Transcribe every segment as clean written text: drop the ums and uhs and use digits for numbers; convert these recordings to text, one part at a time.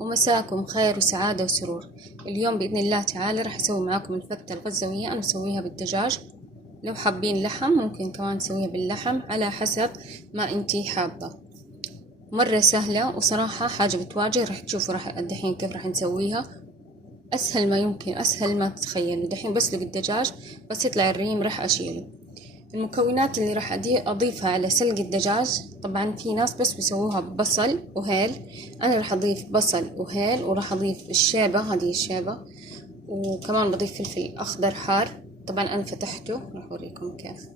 ومساكم خير وسعادة وسرور. اليوم بإذن الله تعالى راح أسوي معاكم الفتة الغزوية. أنا بسويها بالدجاج، لو حابين لحم ممكن كمان تسويها باللحم على حسب ما انتي حابة. مرة سهلة وصراحة حاجة بتواجه، راح تشوفوا راح دحين كيف راح نسويها. أسهل ما يمكن، أسهل ما تتخيلوا. دحين بسلق الدجاج، بس يطلع الريم راح أشيله. المكونات اللي راح أضيفها على سلق الدجاج، طبعا في ناس بس بيسووها ببصل وهيل، أنا راح أضيف بصل وهيل، وراح أضيف الشيبة، هذه الشيبة، وكمان بضيف فلفل أخضر حار. طبعا أنا فتحته راح أوريكم كيف.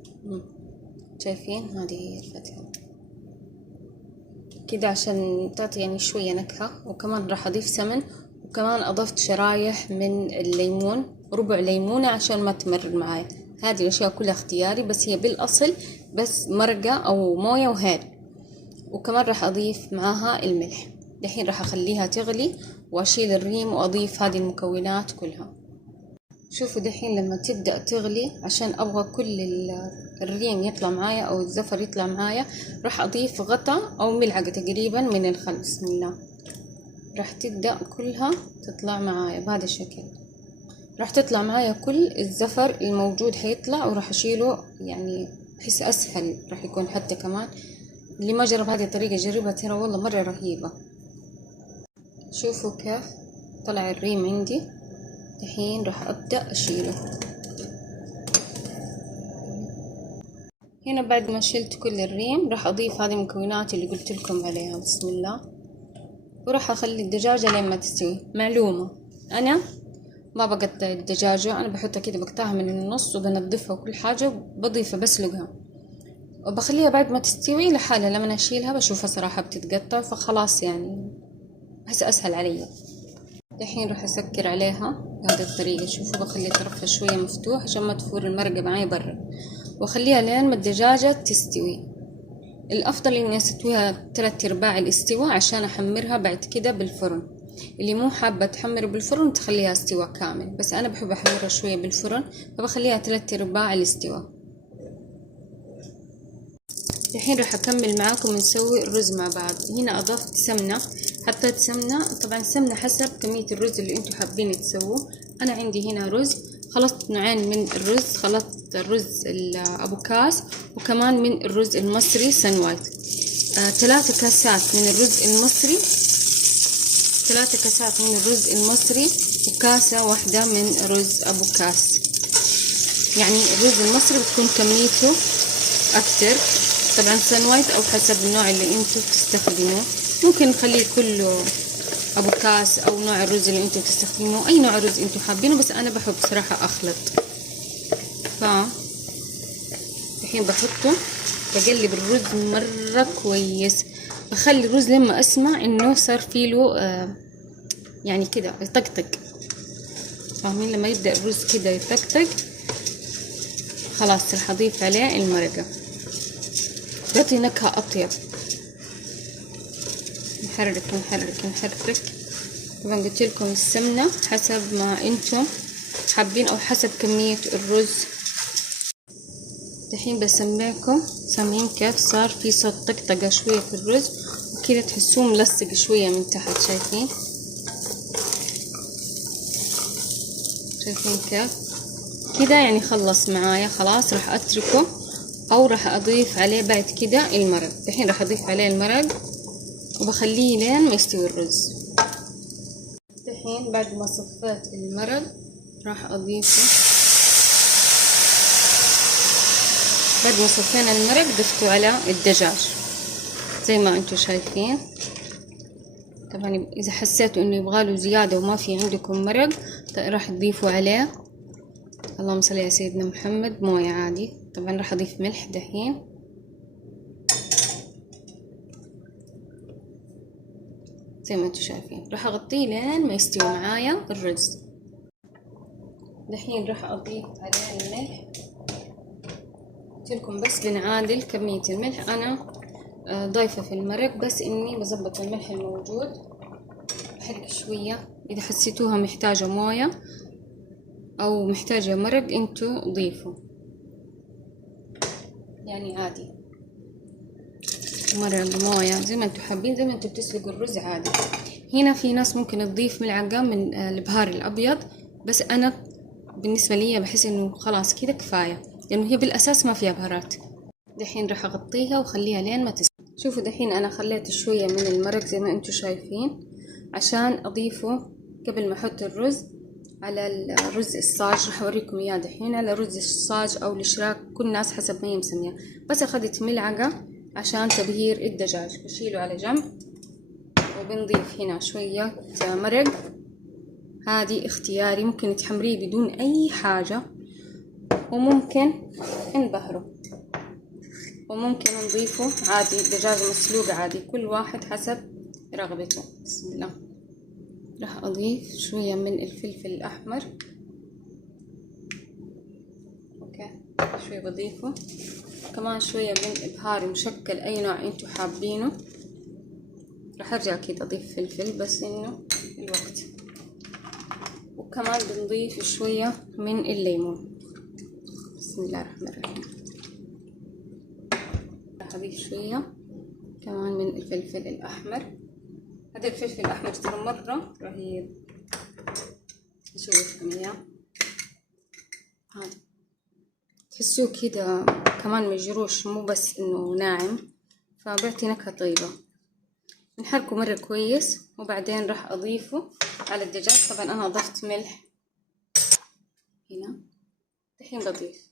شايفين هذه هي الفتحة كده عشان تعطي يعني شوية نكهة. وكمان راح أضيف سمن، وكمان أضفت شرايح من الليمون، ربع ليمونة عشان ما تمر معاي. هذه الأشياء كلها اختياري، بس هي بالأصل بس مرقة أو موية وهيل. وكمان راح أضيف معاها الملح. دحين راح أخليها تغلي وأشيل الريم وأضيف هذه المكونات كلها. شوفوا دحين لما تبدأ تغلي، عشان أبغى كل الريم يطلع معايا أو الزفر يطلع معايا، راح أضيف غطا أو ملعقة تقريبا من الخل. بسم الله. راح تبدأ كلها تطلع معايا بهذا الشكل. راح تطلع معايا كل الزفر الموجود حيطلع، وراح أشيله. يعني بحس أسهل راح يكون. حتى كمان اللي ما جرب هذه الطريقة جربها، ترى والله مرة رهيبة. شوفوا كيف طلع الريم عندي. الحين راح أبدأ أشيله. هنا بعد ما شلت كل الريم راح أضيف هذه المكونات اللي قلت لكم عليها. بسم الله. وراح أخلي الدجاجة لين ما تستوي. معلومة، أنا ما بقطع الدجاجة، أنا بحطها كده، بقطعها من النص وبنضفها وكل حاجة، بضيفها بسلقها وبخليها بعد ما تستوي لحالها. لما أشيلها بشوفها صراحة بتتقطع، فخلاص يعني بحس أسهل علي. الحين راح أسكر عليها بهذه الطريقة. شوفوا بخلي طرفها شوية مفتوح عشان ما تفور المرقة معي برا، واخليها لين ما الدجاجة تستوي. الأفضل إني أسويها 3/4 الاستواء عشان أحمرها بعد كده بالفرن. اللي مو حابة تحمر بالفرن تخليها استواء كامل، بس أنا بحب أحمرها شوية بالفرن، فبخليها 3/4 الاستواء. الحين راح أكمل معاكم نسوي الرز مع بعض. هنا أضفت سمنة، حطيت سمنة. طبعا السمنة حسب كمية الرز اللي انتوا حابين تسووه. أنا عندي هنا رز، خلطت نوعين من الرز، خلطت الرز أبو كاس، وكمان من الرز المصري سن وايت. 3 كاسات من الرز المصري، 3 كاسات من الرز المصري، وكاسة واحدة من رز أبو كاس. يعني الرز المصري بتكون كميته أكتر. طبعا سن وايت أو حسب النوع اللي انتوا بتستخدموه، ممكن نخليه كله أبو كاس أو نوع الرز اللي انتوا بتستخدموه، أي نوع رز انتوا حابينه، بس أنا بحب صراحة أخلط. الحين بحطه، بقلب الرز مرة كويس. بخلي الرز لما أسمع إنه صار فيه له يعني كده يطقطق، فاهمين؟ لما يبدأ الرز كده يطقطق خلاص راح أضيف عليه المرقة، تعطي نكهة أطيب. نحرك نحرك نحرك. طبعا قلت لكم السمنة حسب ما انتم حابين او حسب كمية الرز. الحين بسمعكم، سامعين كيف صار في صوت طقطقة شوية في الرز، وكذا تحسوه ملصق شوية من تحت. شايفين؟ شايفين كيف كده؟ يعني خلص معايا خلاص. راح اتركه او راح اضيف عليه بعد كده المرق. الحين راح اضيف عليه المرق وبخليه لين ما يستوي الرز. الحين بعد ما صفيت المرق راح اضيفه. بعد ما صفينا المرق ضفته على الدجاج زي ما انتم شايفين. طبعا اذا حسيتوا انه يبغاله زيادة وما في عندكم مرق راح تضيفوا عليه، اللهم صل على سيدنا محمد، موية عادي. طبعا راح اضيف ملح دحين. زي ما انتم شايفين راح اغطيه لين ما يستوي معايا الرز. دحين راح اضيف عليه الملح. قلت لكم بس بنعادل كمية الملح. انا ضايفة في المرق، بس اني بظبط الملح الموجود. بحرق شوية، اذا حسيتوها محتاجة موية او محتاجة مرق انتو ضيفوا، يعني عادي مرق موية زي ما انتو حابين، زي ما انتو بتسلقوا الرز عادي. هنا في ناس ممكن تضيف ملعقة من البهار الأبيض، بس أنا بالنسبة لي بحس إنه خلاص كده كفاية، لأنه هي بالأساس ما فيها بهارات. دحين راح أغطيها وخليها لين ما تستوي. شوفوا دحين أنا خليت شوية من المرق زي ما أنتم شايفين عشان أضيفه قبل ما أحط الرز على الرز الصاج. راح أوريكم إياه دحين على رز الصاج أو الشراك، كل ناس حسب ما هي مسمياه. بس أخذت ملعقة عشان تبهير الدجاج، بشيله على جنب. وبنضيف هنا شوية مرق، هذه اختياري، ممكن تحمريه بدون أي حاجة، وممكن نبهره، وممكن نضيفه عادي دجاج مسلوق عادي، كل واحد حسب رغبته. بسم الله. راح أضيف شوية من الفلفل الأحمر. أوكي، شوية بضيفه كمان، شوية من إبهار مشكل أي نوع أنتوا حابينه. راح أرجع كده أضيف فلفل بس إنه الوقت. وكمان بنضيف شوية من الليمون. بسم الله الرحمن الرحيم. راح أضيف شوية كمان من الفلفل الأحمر. هذا الفلفل الأحمر ترى مرة رهيب، نشوفكم إياه. هذا تحسوه كده كمان مجروش، مو بس إنه ناعم، فبيعطي نكهة طيبة. نحركه مرة كويس، وبعدين راح أضيفه على الدجاج. طبعا أنا أضفت ملح هنا، الحين بضيف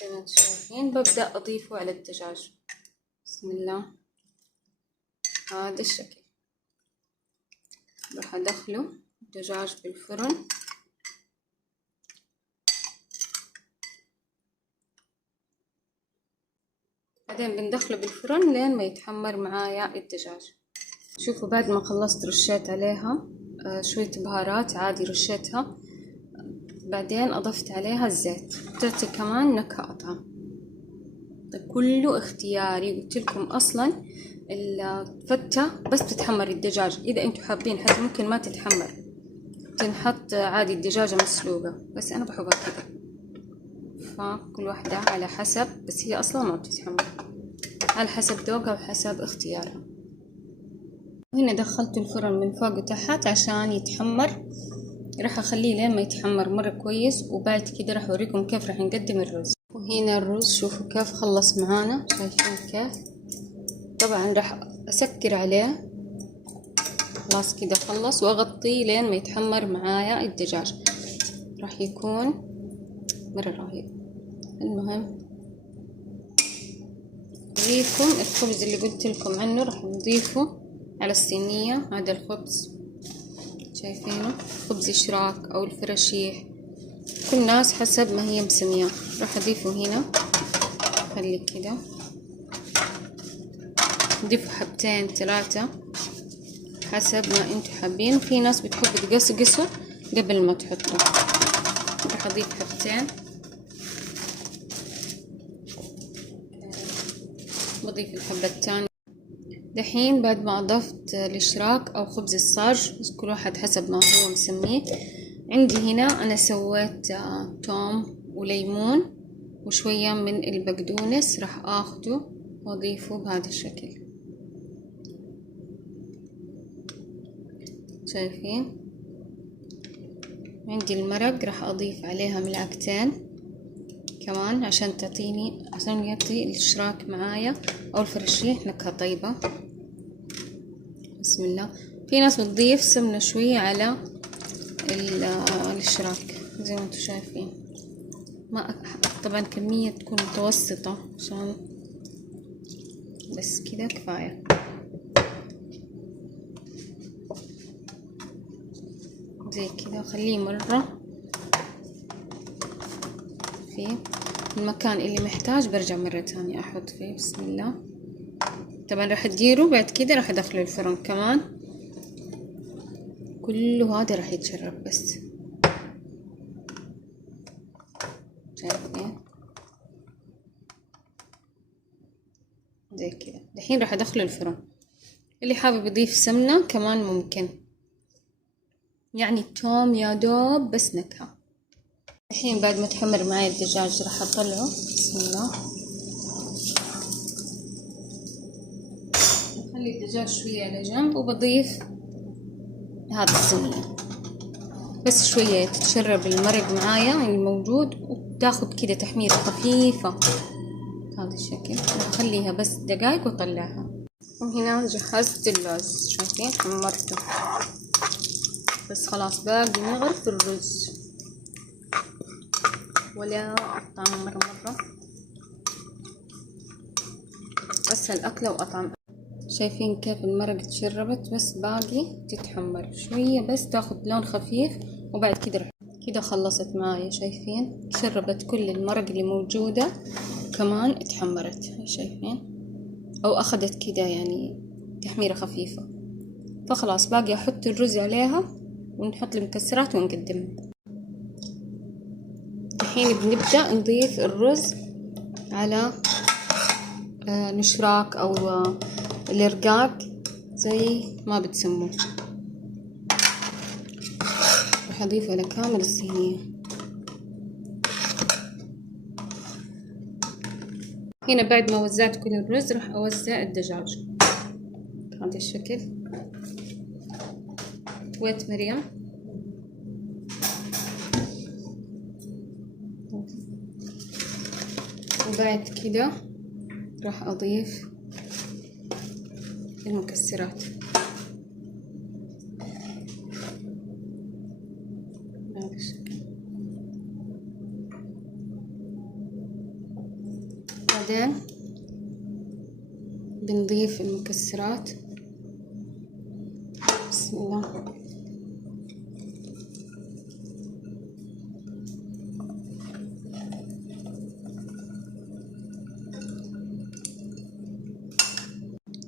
زي ما انتم شايفين. ببدأ أضيفه على الدجاج. بسم الله. هذا الشكل. راح أدخله الدجاج بالفرن. بعدين بندخله بالفرن لين ما يتحمر معايا الدجاج. شوفوا بعد ما خلصت رشيت عليها شوية بهارات عادي رشيتها، بعدين أضفت عليها الزيت، تعطي كمان نكهة أطعم. كله اختياري، قلت لكم أصلا الفتة بس بتتحمر الدجاج، إذا أنتوا حابين حتى ممكن ما تتحمر، تنحط عادي الدجاجة مسلوقة، بس أنا بحبها كده. فكل واحدة على حسب، بس هي أصلا ما بتتحمر، على حسب ذوقها وحسب اختيارها. وهنا دخلت الفرن من فوق وتحت عشان يتحمر. راح أخليه لين ما يتحمر مرة كويس، وبعد كده راح أوريكم كيف راح نقدم الرز. وهنا الرز شوفوا كيف خلص معانا، شايفين كيف؟ طبعا راح أسكر عليه، خلاص كده خلص، وأغطيه لين ما يتحمر معايا الدجاج. راح يكون مرة رهيب. المهم أوريكم الخبز اللي قلت لكم عنه، راح نضيفه على الصينية. هذا الخبز شايفينه، خبز شراك أو الفراشيح، كل ناس حسب ما هي مسمياه. راح أضيفه هنا، خلي كده، نضيفه حبتين 3 حسب ما انتوا حابين. في ناس بتحب تقصقصه قبل ما تحطه. راح أضيف حبتين، بضيف الحبة الثانية. دحين بعد ما أضفت الإشراك أو خبز الصاج، بس كل واحد حسب ما هو مسميه. عندي هنا أنا سويت توم وليمون وشوية من البقدونس، راح أخده وأضيفه بهذا الشكل. شايفين؟ عندي المرق راح أضيف عليها ملعقتين كمان عشان تعطيني، عشان يعطي الإشراك معايا أو الفراشيح نكهة طيبة. بسم الله. في ناس بتضيف سمنة شوية على الإشراك زي ما انتم شايفين. ما طبعا كمية تكون متوسطة عشان بس كده كفاية. زي كده، وخليه مرة في المكان اللي محتاج برجع مرة تانية أحط فيه. بسم الله. طبعا راح تديره بعد كده، راح أدخله الفرن كمان. كله هذا راح يتشرب بس، شايفين زي كده. دحين راح أدخله الفرن. اللي حابب يضيف سمنة كمان ممكن، يعني التوم يا دوب بس نكهة. الحين بعد ما تحمر معي الدجاج راح أطلعه. بسم الله. الدجاج شوية على جنب وبضيف هذا الصينية، بس شوية تتشرب المرق معايا الموجود وتاخد كده تحميرة خفيفة بهذا الشكل، وخليها بس دقايق وطلعها. وهنا جهزت اللوز، شايفين حمرته، بس خلاص باقي نغرف الرز ولا أطعم مرة أسهل أكلة وأطعم. شايفين كيف المرق تشربت، بس باقي تتحمر شوية بس تاخد لون خفيف، وبعد كده خلصت معايا. شايفين شربت كل المرق اللي موجودة، كمان اتحمرت شايفين، أو أخدت كده يعني تحميرة خفيفة. فخلاص باقي أحط الرز عليها ونحط المكسرات ونقدمها. الحين بنبدأ نضيف الرز على نشراك أو الرقاق زي ما بتسموه. راح أضيفه على كامل الصينية. هنا بعد ما وزعت كل الرز راح أوزع الدجاج بهذا الشكل. ويت مريم، وبعد كده راح أضيف المكسرات بهذا الشكل. بعدين بنضيف المكسرات. بسم الله.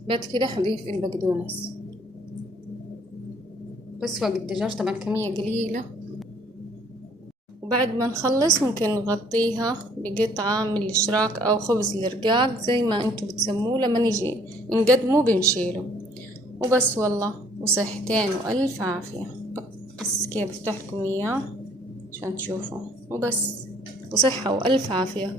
بعد كده حضيف البقدونس بس فوق الدجاج، طبعا كمية قليلة. وبعد ما نخلص ممكن نغطيها بقطعة من الشراك أو خبز الرقاق زي ما انتو بتسموه، لما نيجي نقدمه بنشيله وبس. والله وصحتين وألف عافية. بس كيف بفتح لكم إياه عشان تشوفوا، وبس وصحة وألف عافية.